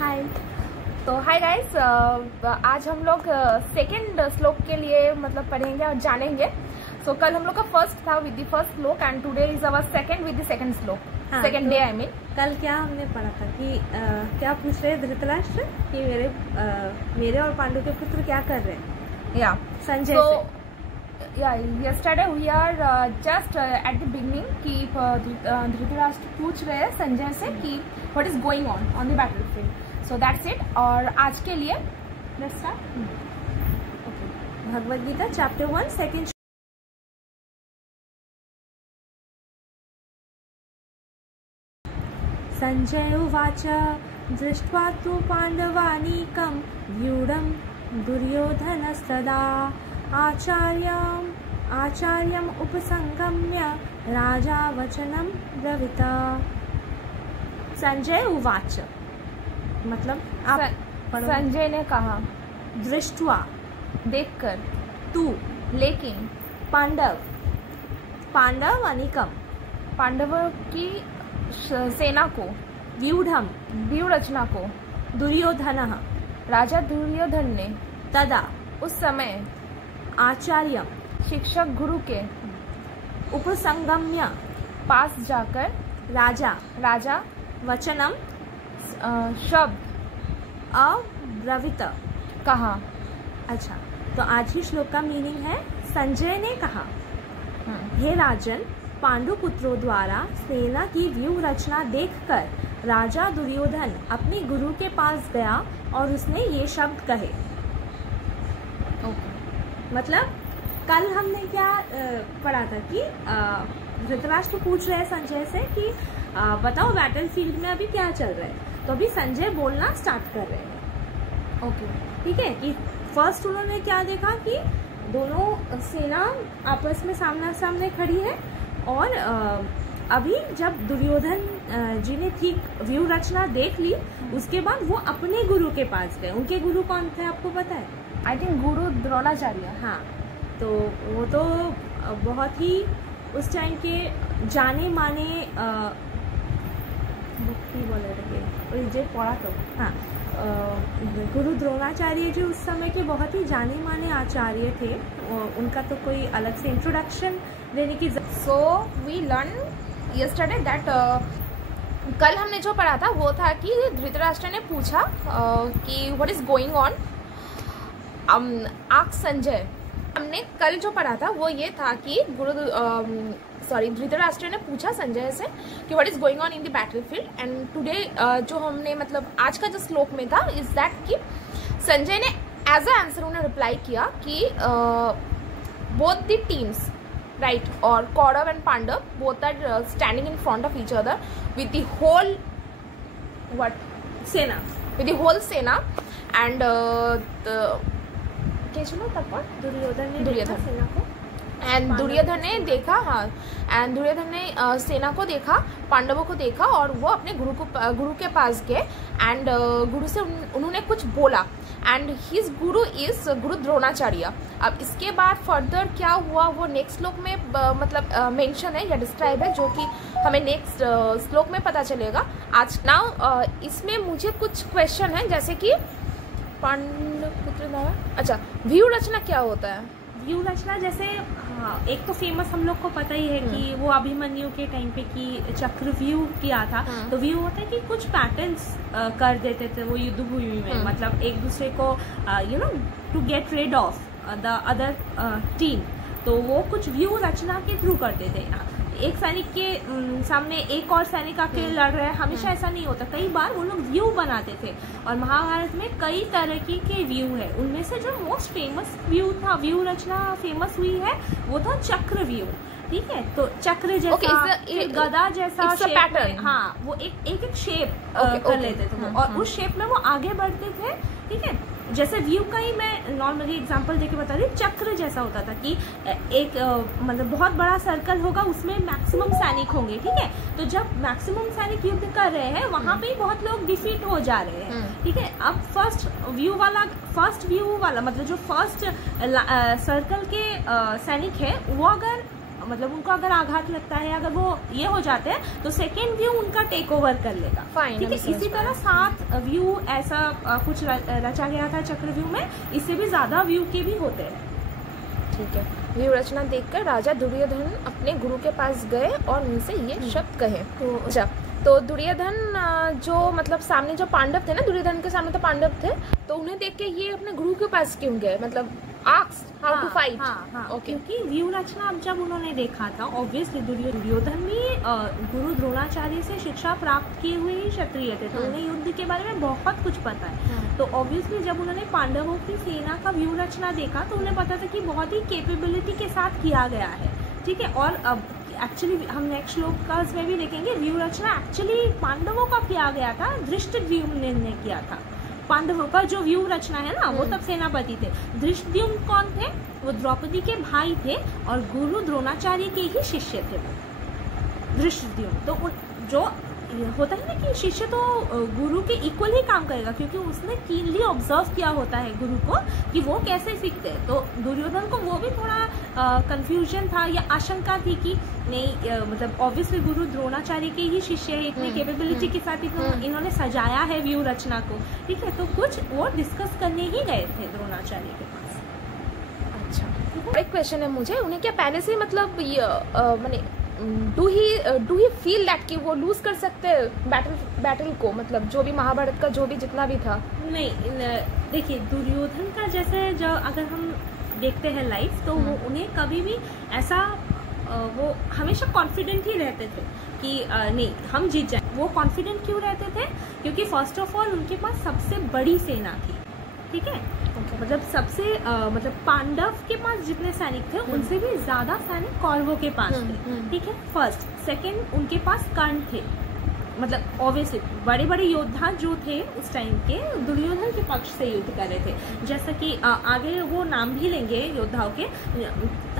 हाय। तो hi guys, आज हम लोग सेकेंड श्लोक के लिए मतलब पढ़ेंगे और जानेंगे। सो कल हम लोग का फर्स्ट था विद द फर्स्ट श्लोक and today is our second with the second श्लोक, सेकेंड डे आई मीन। कल क्या हमने पढ़ा था कि क्या पूछ रहे धृतराष्ट्र कि मेरे और पांडु के पुत्र क्या कर रहे हैं, या Sanjay yesterday we are just at the beginning कि धृतराष्ट्र पूछ रहे हैं संजय से कि what is going on the battlefield. So that's it. और आज के लिए let's start. Bhagavad Gita chapter 1 second. Sanjay उवाच दृष्ट्वा तु पाण्डवानीकं व्यूढं दुर्योधनस्तदा आचार्यम् उपसंगम्य राजा वचनं ब्रवीत। संजय उवाच मतलब आप संजय ने कहा, दृष्ट्वा देखकर, तू लेकिन, पांडव अनिकम पांडवों की सेना को, व्यूढ़म व्यूह रचना को, दुर्योधन राजा दुर्योधन ने, तदा उस समय, आचार्य शिक्षक गुरु के, उपसंगम्य पास जाकर, राजा वचनम शब्द अब्रवीत कहा। अच्छा, तो आज ही श्लोक का मीनिंग है संजय ने कहा, हे राजन, पांडु पुत्रों द्वारा सेना की व्यूह रचना देखकर राजा दुर्योधन अपने गुरु के पास गया और उसने ये शब्द कहे। मतलब कल हमने क्या पढ़ा था कि धृतराष्ट्र पूछ रहे हैं संजय से कि बताओ बैटलफील्ड में अभी क्या चल रहा है। तो अभी संजय बोलना स्टार्ट कर रहे हैं। ओके, ठीक है। कि फर्स्ट उन्होंने क्या देखा कि दोनों सेना आपस में सामने सामने खड़ी है और अभी जब दुर्योधन जी ने ठीक व्यूह रचना देख ली, उसके बाद वो अपने गुरु के पास गए। उनके गुरु कौन थे आपको पता है? आई थिंक गुरु द्रोणाचार्य। हाँ, तो वो तो बहुत ही उस टाइम के जाने माने बोले थे पढ़ा तो हाँ, गुरु द्रोणाचार्य जी उस समय के बहुत ही जाने माने आचार्य थे। उनका तो कोई अलग से इंट्रोडक्शन देने की। So we learn yesterday that कल हमने जो पढ़ा था वो था कि धृतराष्ट्र ने पूछा कि what is going on, ask Sanjay. हमने कल जो पढ़ा था वो ये था कि धृतराष्ट्र ने पूछा संजय से कि what is going on in the battlefield. And today जो हमने मतलब आज का जो श्लोक में था इज दैट कि संजय ने एज अ आंसर उन्हें रिप्लाई किया कि बोथ द टीम्स राइट और Kaurav and Pandav both are standing in front of each other with the whole सेना एंड दुर्योधन सेना को एंड दुर्योधन ने देखा, हाँ, एंड दुर्योधन ने सेना को देखा, पांडवों को देखा और वो अपने गुरु के पास गए एंड गुरु से उन्होंने कुछ बोला एंड हिज गुरु इज गुरु द्रोणाचार्य। अब इसके बाद फर्दर क्या हुआ वो नेक्स्ट श्लोक में मतलब मेंशन है या डिस्क्राइब है, जो कि हमें नेक्स्ट श्लोक में पता चलेगा। आज नाउ इसमें मुझे कुछ क्वेश्चन है, जैसे कि पांडुपुत्र द्वारा, अच्छा, व्यूह रचना क्या होता है? व्यूह रचना जैसे एक तो फेमस हम लोग को पता ही है कि वो अभिमन्यु के टाइम पे कि चक्रव्यूह किया था। तो व्यूह होता है कि कुछ पैटर्न्स कर देते थे वो युद्ध भूमि में, मतलब एक दूसरे को to get rid of the other team. तो वो कुछ व्यूह रचना के थ्रू करते थे। एक सैनिक के सामने एक और सैनिक आके लड़ रहे हैं, हमेशा ऐसा नहीं होता। कई बार वो लोग व्यू बनाते थे और महाभारत में कई तरह के व्यू है। उनमें से जो मोस्ट फेमस व्यू था, व्यू रचना फेमस हुई है, वो था चक्र व्यू। ठीक है, तो चक्र जैसा एक गदा जैसा पैटर्न, हाँ, वो एक शेप कर लेते थे और उस शेप में वो आगे बढ़ते थे। ठीक है, जैसे व्यू का ही मैं नॉर्मली एग्जांपल देके बता रही हूँ। चक्र जैसा होता था कि एक मतलब बहुत बड़ा सर्कल होगा, उसमें मैक्सिमम सैनिक होंगे। ठीक है, तो जब मैक्सिमम सैनिक युद्ध कर रहे हैं वहां पे बहुत लोग डिफीट हो जा रहे हैं। ठीक है, अब फर्स्ट व्यू वाला मतलब जो फर्स्ट सर्कल के सैनिक है वो अगर मतलब उनको अगर आघात लगता है, अगर वो ये हो जाते हैं तो सेकेंड व्यू उनका टेक ओवर कर लेगा। ठीक है, इसी तरह 7 व्यू ऐसा कुछ रचा गया था चक्रव्यूह में, इससे भी ज्यादा व्यू के भी होते हैं। ठीक है, व्यू रचना देखकर राजा दुर्योधन अपने गुरु के पास गए और उनसे ये शब्द कहे। तो दुर्योधन जो मतलब सामने जो पांडव थे ना, दुर्योधन के सामने तो पांडव थे, तो उन्हें देख के ये अपने गुरु के पास क्यों गए, मतलब asked how to fight. Okay, क्योंकि व्यू रचना अब जब उन्होंने देखा था, ऑब्वियसली दुर्योधन भी गुरु द्रोणाचार्य से शिक्षा प्राप्त किए हुए ही क्षत्रिय थे, तो उन्हें युद्ध के बारे में बहुत कुछ पता है। तो ऑब्वियसली जब उन्होंने पांडवों की सेना का व्यू रचना देखा तो उन्हें पता था कि बहुत ही कैपेबिलिटी के साथ किया गया है। ठीक है, और अब एक्चुअली हम नेक्स्ट श्लोक में भी देखेंगे व्यू रचना एक्चुअली पांडवों का किया गया था, धृष्टद्युम्न ने किया था। पांडवों का जो व्यू रचना है ना, वो तब सेनापति थे। धृष्टद्युम्न कौन थे? वो द्रौपदी के भाई थे और गुरु द्रोणाचार्य के ही शिष्य थे वो धृष्टद्युम्न। तो जो होता है ना कि शिष्य तो गुरु के इक्वल ही काम करेगा, क्योंकि उसने कीनली ऑब्जर्व किया होता है गुरु को कि वो कैसे सीखते हैं। तो दुर्योधन को वो भी थोड़ा कंफ्यूजन था या आशंका थी कि नहीं, मतलब ऑब्वियसली गुरु द्रोणाचार्य के ही शिष्य है, इतनी कैपेबिलिटी के साथ इन्होंने सजाया है व्यू रचना को। ठीक है, तो कुछ वो डिस्कस करने ही गए थे द्रोणाचार्य के पास। अच्छा, एक क्वेश्चन है मुझे, उन्हें क्या पहले से मतलब मैंने डू ही फील दैट कि वो लूज कर सकते बैटल को, मतलब जो भी महाभारत का जो भी जितना भी था? नहीं, देखिए दुर्योधन का जैसे जो अगर हम देखते हैं लाइफ, तो वो उन्हें कभी भी ऐसा वो हमेशा कॉन्फिडेंट ही रहते थे कि नहीं हम जीत जाए। वो कॉन्फिडेंट क्यों रहते थे? क्योंकि फर्स्ट ऑफ ऑल उनके पास सबसे बड़ी सेना थी। ठीक है, मतलब सबसे मतलब पांडव के पास जितने सैनिक थे उनसे भी ज्यादा सैनिक कौरवों के पास थे। ठीक है, फर्स्ट सेकंड उनके पास कर्ण थे, मतलब ऑब्वियसली बड़े बड़े योद्धा जो थे उस टाइम के दुर्योधन के पक्ष से युद्ध कर रहे थे। जैसा कि आगे वो नाम भी लेंगे योद्धाओं के,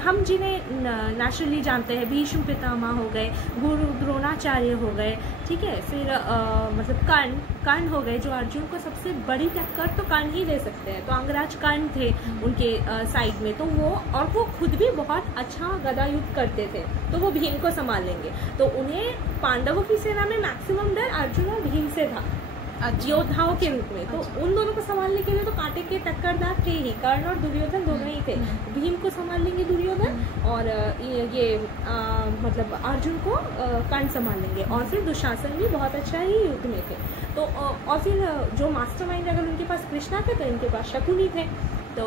हम जिन्हें नेचुरली जानते हैं, भीष्म पितामह हो गए, गुरु द्रोणाचार्य हो गए। ठीक है, फिर मतलब कर्ण हो गए, जो अर्जुन को सबसे बड़ी टक्कर तो कर्ण ही दे सकते हैं। तो अंगराज कर्ण थे उनके साइड में, तो वो खुद भी बहुत अच्छा गदा युद्ध करते थे, तो वो भीम को संभाल लेंगे। तो उन्हें पांडवों की सेना में मैक्सिमम डर अर्जुन और भीम से था योद्धाओं के रूप में। तो उन दोनों को संभालने के लिए तो कांटे के टक्करदार थे ही, कर्ण और दुर्योधन दोनों ही थे। भीम को संभाल लेंगे दुर्योधन, और ये मतलब अर्जुन को कर्ण संभाल लेंगे। और फिर दुशासन भी बहुत अच्छा ही युद्ध में थे। तो और फिर जो मास्टरमाइंड अगर उनके पास कृष्णा थे तो इनके पास शकुनी थे। तो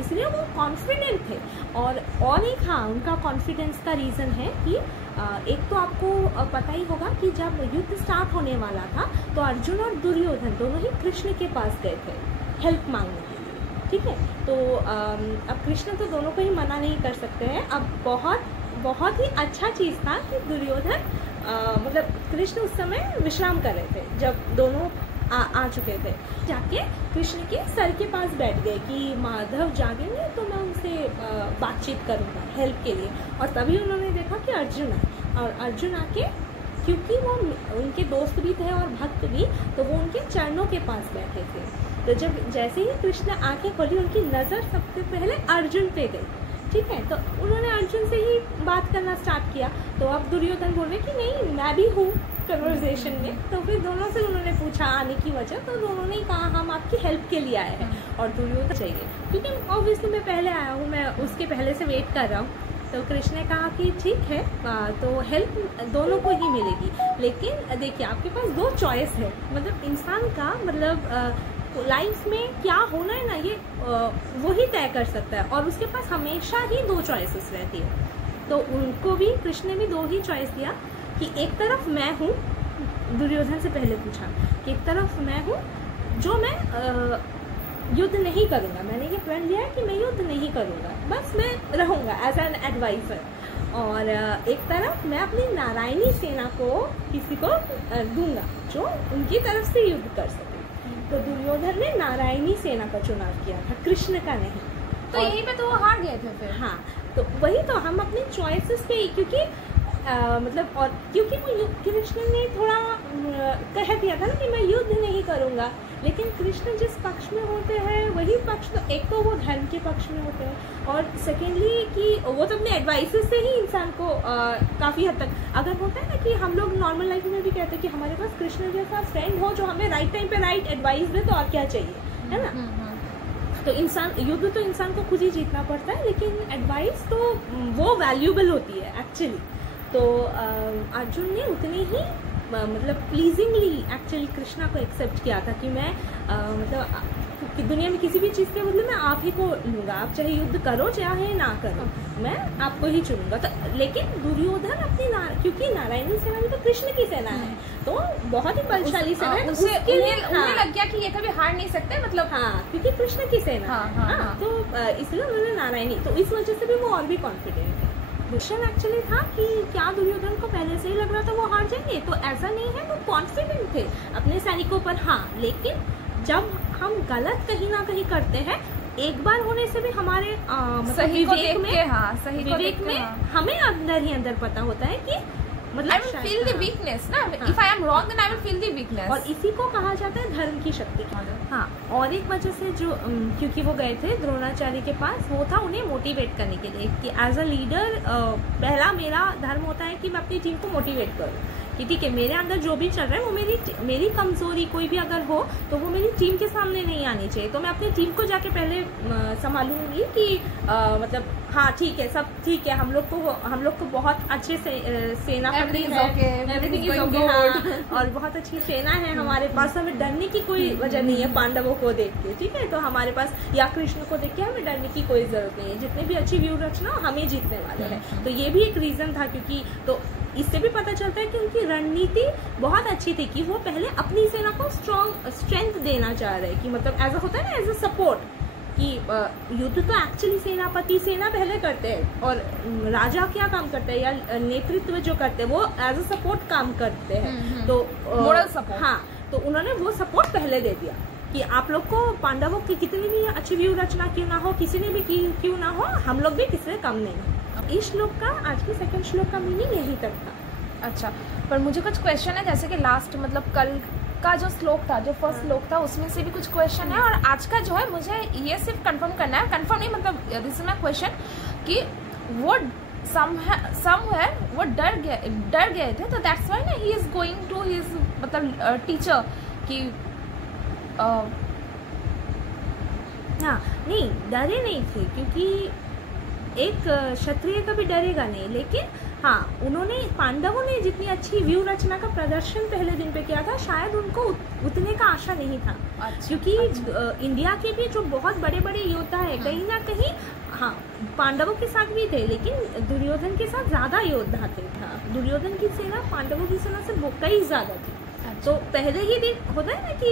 इसलिए वो कॉन्फिडेंट थे। और एक हाँ, उनका कॉन्फिडेंस का रीज़न है कि एक तो आपको पता ही होगा कि जब युद्ध स्टार्ट होने वाला था तो अर्जुन और दुर्योधन दोनों ही कृष्ण के पास गए थे हेल्प मांगने के लिए। ठीक है, तो अब कृष्ण तो दोनों को ही मना नहीं कर सकते हैं। अब बहुत ही अच्छा चीज़ था कि दुर्योधन मतलब कृष्ण उस समय विश्राम कर रहे थे जब दोनों आ चुके थे। जाके कृष्ण के सर के पास बैठ गए कि माधव जागेंगे तो मैं उनसे बातचीत करूँगा हेल्प के लिए। और तभी उन्होंने देखा कि अर्जुन है, और अर्जुन आके क्योंकि वो उनके दोस्त भी थे और भक्त भी, तो वो उनके चरणों के पास बैठे थे। तो जब जैसे ही कृष्ण आंखें खोली, उनकी नज़र सबसे पहले अर्जुन पे गई। ठीक है, तो उन्होंने अर्जुन से ही बात करना स्टार्ट किया। तो अब दुर्योधन बोल रहे कि नहीं मैं भी हूँ कन्वर्सेशन में। तो फिर दोनों से उन्होंने पूछा आने की वजह, तो दोनों ने कहा हम आपकी हेल्प के लिए आए हैं और दुर्योधन चाहिए, क्योंकि ऑब्वियसली मैं पहले आया हूँ, मैं उसके पहले से वेट कर रहा हूँ। तो कृष्ण ने कहा कि ठीक है, तो हेल्प दोनों को ही मिलेगी, लेकिन देखिए आपके पास 2 चॉइस है। मतलब इंसान का मतलब लाइफ में क्या होना है ना, ये वो ही तय कर सकता है, और उसके पास हमेशा ही 2 चॉइसेस रहती है। तो उनको भी कृष्ण ने भी 2 ही चॉइस दिया कि एक तरफ मैं हूँ, दुर्योधन से पहले पूछा कि एक तरफ मैं हूँ जो मैं युद्ध नहीं करूँगा, मैंने ये प्रण लिया है कि मैं युद्ध नहीं करूँगा, बस मैं रहूँगा एज एन एडवाइजर। और एक तरफ मैं अपनी नारायणी सेना को किसी को दूंगा जो उनकी तरफ से युद्ध कर सके। तो दुर्योधन ने नारायणी सेना का चुनाव किया था, कृष्ण का नहीं। तो यहीं पे तो वो हार गए थे फिर। हाँ, तो वही तो हम अपने चॉइसेस पे, क्योंकि मतलब और क्योंकि वो कृष्ण ने थोड़ा कह दिया था ना कि मैं युद्ध युद्ध नहीं करूँगा। लेकिन कृष्ण जिस पक्ष में होते हैं वही पक्ष, तो एक तो वो धर्म के पक्ष में होते हैं, और सेकेंडली कि वो तो अपने एडवाइसेस से ही इंसान को काफ़ी हद तक, अगर होता है ना कि हम लोग नॉर्मल लाइफ में भी कहते हैं कि हमारे पास कृष्ण जैसा फ्रेंड हो जो हमें राइट टाइम पे राइट एडवाइस दे, तो और क्या चाहिए, है ना। तो इंसान, युद्ध तो इंसान को खुद ही जीतना पड़ता है, लेकिन एडवाइस तो वो वैल्यूबल होती है एक्चुअली। तो अर्जुन ने उतने ही मतलब प्लीजिंगली एक्चुअली कृष्णा को एक्सेप्ट किया था कि मैं मतलब कि दुनिया में किसी भी चीज़ के बदले मैं आप ही को लूँगा, आप चाहे युद्ध करो चाहे ना करो, मैं आपको ही चुनूंगा। तो लेकिन दुर्योधन अपनी क्योंकि नारायणी सेना भी तो कृष्ण की सेना है, तो बहुत ही बलशाली सेना है, उन्हें लग गया कि ये कभी हार नहीं सकते, मतलब हाँ, क्योंकि कृष्ण की सेना तो इसलिए उन्होंने नारायणी, तो इस वजह से भी वो और भी कॉन्फिडेंट है। क्वेश्चन एक्चुअली था कि क्या दुर्योधन को पहले से ही लग रहा था वो हार जाएंगे, तो ऐसा नहीं है, वो कॉन्फिडेंट थे अपने सैनिकों पर। हाँ, लेकिन जब हम गलत कहीं ना कहीं करते हैं, एक बार होने से भी हमारे सही विवेक में, सही विवेक में हमें अंदर ही अंदर पता होता है कि मतलब I will feel the weakness ना, if I am wrong then I will feel the weakness, और इसी को कहा जाता है धर्म की शक्ति। हाँ, और एक वजह से जो क्योंकि वो गए थे द्रोणाचार्य के पास, वो था उन्हें मोटिवेट करने के लिए कि एज अ लीडर पहला मेरा धर्म होता है कि मैं अपनी टीम को मोटिवेट करूँ कि ठीक है, मेरे अंदर जो भी चल रहा है वो मेरी कमजोरी कोई भी अगर हो तो वो मेरी टीम के सामने नहीं आनी चाहिए, तो मैं अपनी टीम को जाके पहले संभालूंगी कि मतलब हाँ ठीक है, सब ठीक है, हम लोग को बहुत अच्छे से सेना पकड़ी है, एवरीथिंग इज ओके, और बहुत अच्छी सेना है हमारे पास, हमें डरने की कोई वजह नहीं है पांडवों को देख के, ठीक है, तो हमारे पास या कृष्ण को देख के हमें डरने की कोई जरूरत नहीं है, जितने भी अच्छी व्यू रचना हो हमें जीतने वाले हैं। तो ये भी एक रीजन था, क्योंकि तो इससे भी पता चलता है कि उनकी रणनीति बहुत अच्छी थी कि वो पहले अपनी सेना को स्ट्रेंथ देना चाह रहे, कि मतलब ऐसा होता है ना, एज अ सपोर्ट, कि युद्ध तो एक्चुअली सेनापति सेना पहले करते हैं, और राजा क्या काम करते हैं या नेतृत्व जो करते हैं वो एज अ सपोर्ट काम करते हैं, तो मोरल सपोर्ट। हाँ, तो उन्होंने वो सपोर्ट पहले दे दिया कि आप लोग को पांडवों की कितनी भी अच्छी व्यू रचना क्यों ना हो, किसी ने भी क्यों ना हो, हम लोग भी किसी से कम नहीं। इस श्लोक का, आज के सेकंड श्लोक का मीनिंग यही तक था। अच्छा, पर मुझे कुछ क्वेश्चन है, जैसे कि लास्ट मतलब कल का जो श्लोक था, जो फर्स्ट श्लोक था, उसमें से भी कुछ क्वेश्चन है, और आज का जो है मुझे ये सिर्फ कंफर्म करना है, कंफर्म नहीं मतलब दिस इज माय क्वेश्चन, कि वो समवेयर वो डर गए थे, तो दैट्स व्हाई ना he is going to his मतलब टीचर कि हाँ, नहीं डरे नहीं थे, क्योंकि एक क्षत्रिय कभी डरेगा नहीं, लेकिन हाँ, उन्होंने पांडवों ने जितनी अच्छी व्यू रचना का प्रदर्शन पहले दिन पे किया था, शायद उनको उतने का आशा नहीं था। क्योंकि इंडिया के भी जो बहुत बड़े बड़े योद्धा है, कहीं ना कहीं हाँ पांडवों के साथ भी थे, लेकिन दुर्योधन के साथ ज्यादा योद्धा थे। दुर्योधन की सेना पांडवों की सेना से कई ज्यादा थी। तो पहले ही दिन होता है ना कि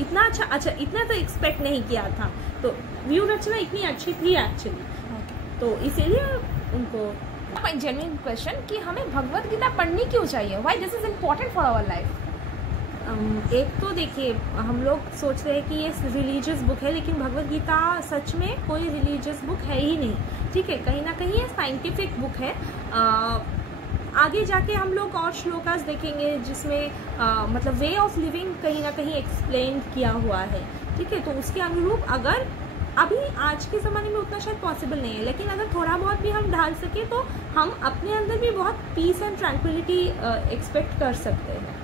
इतना अच्छा इतना तो एक्सपेक्ट नहीं किया था, तो व्यू रचना इतनी अच्छी थी एक्चुअली, तो इसीलिए उनको जेन्युइन क्वेश्चन कि हमें भगवत गीता पढ़नी क्यों चाहिए, why this is important for our life. एक तो देखिए, हम लोग सोच रहे हैं कि ये रिलीजियस बुक है, लेकिन भगवत गीता सच में कोई रिलीजियस बुक है ही नहीं, ठीक है, कहीं ना कहीं ये साइंटिफिक बुक है। आगे जाके हम लोग और श्लोकास देखेंगे जिसमें मतलब वे ऑफ लिविंग कहीं ना कहीं एक्सप्लेन किया हुआ है, ठीक है, तो उसके अनुरूप अगर अभी आज के ज़माने में उतना शायद पॉसिबल नहीं है, लेकिन अगर थोड़ा बहुत भी हम ढाल सके तो हम अपने अंदर भी बहुत पीस एंड ट्रैंक्विलिटी एक्सपेक्ट कर सकते हैं,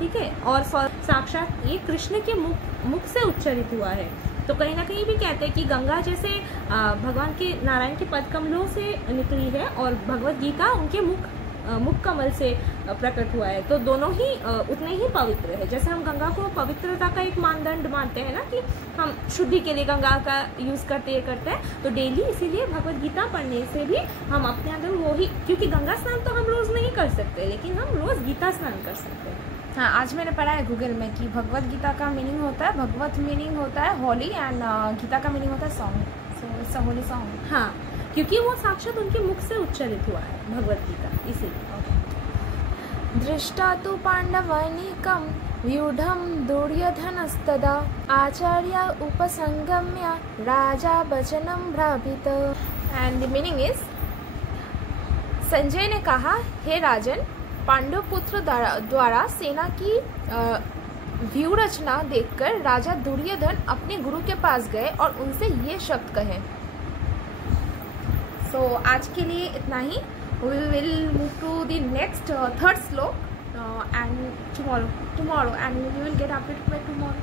ठीक है। और साक्षात ये कृष्ण के मुख से उच्चरित हुआ है, तो कहीं ना कहीं भी कहते हैं कि गंगा जैसे भगवान के नारायण के पद कमलों से निकली है और भगवत गीता उनके मुख कमल से प्रकट हुआ है, तो दोनों ही उतने ही पवित्र है। जैसे हम गंगा को पवित्रता का एक मानदंड मानते हैं ना, कि हम शुद्धि के लिए गंगा का यूज करते हैं, तो डेली इसीलिए भगवत गीता पढ़ने से भी हम अपने अंदर वो ही, क्योंकि गंगा स्नान तो हम रोज नहीं कर सकते, लेकिन हम रोज गीता स्नान कर सकते हैं। हाँ, आज मैंने पढ़ा है गूगल में कि भगवत गीता का मीनिंग होता है, भगवत मीनिंग होता है होली, एंड गीता का मीनिंग होता है song, so it's a Holi song. हाँ, क्योंकि वो साक्षात उनके मुख से उच्चरित हुआ है भगवत गीता, इसीलिए। दृष्टा तु पांडवानीकं व्यूढ़ं दुर्योधनस्तदा आचार्य उपसंगम्य राजा वचनं ब्रावीत। And the meaning is, Sanjay ने कहा, हे राजन, पांडव पुत्र द्वारा सेना की व्यू रचना देखकर राजा दुर्योधन अपने गुरु के पास गए और उनसे ये शब्द कहे। सो आज के लिए इतना ही। We will move to the next third shloka and tomorrow and we will get update by tomorrow.